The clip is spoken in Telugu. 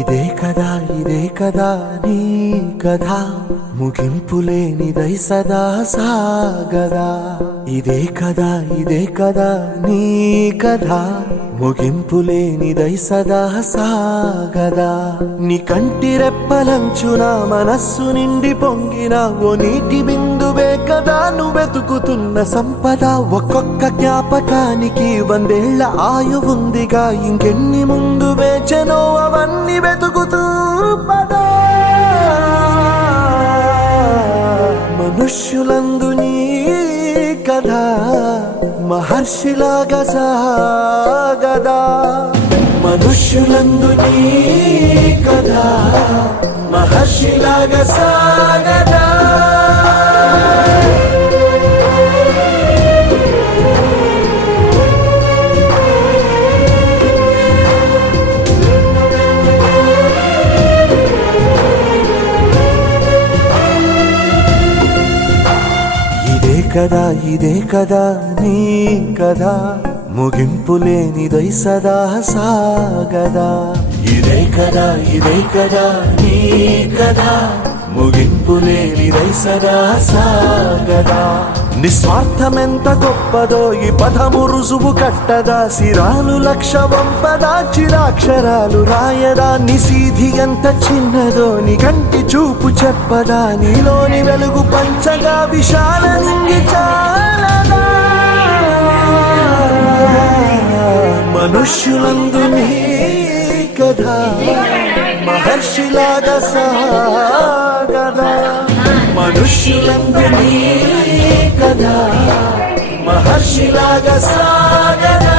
ఇదే కదా నీ కథ ముగింపులేనిదై సదా సాగదా. ఇదే కదా నీ కథ ముగింపులేనిదై సదా సాగదా. నీ కంటి రెప్పలంచున మనస్సు నిండి పొంగిన ఓ నీటి బిందువే కదా నువ్వెతుకుతున్న సంపద. ఒక్కొక్క జ్ఞాపకానికి 100 ఏళ్ల ఆయువుందిగా, ఇంకెన్ని ముందు వేచనో అవన్నీ వెతుకుతూ పదా. మనుష్యులందు నీ కథ మహర్షిలాగా సాగదా. మనుష్యులందు నీ కథ మహర్షిలాగా సాగదా. ఇదే కదా నీ కథ ముగింపులేనిదై సదా సాగదా. ఇదే కదా నీ కథ ముగింపులేనిదై సదా సాగదా. నిస్వార్థమెంత గొప్పదో ఈ పదము రుజువు కట్టదా. సిరాలు 1,00,000 వంపదా, చిరాక్షరాలు రాయదా. నిశీధి ఎంత చిన్నదో నీ కంటి చూపు చెప్పదా. నీలోని వెలుగు పంచగా విశాల నింగి చాలదా. మనుష్యులందు నీ కథ మహర్షిలాగా సాగదా. మనుష్యులందు నీ కథ మహర్షిలాగా సాగదా.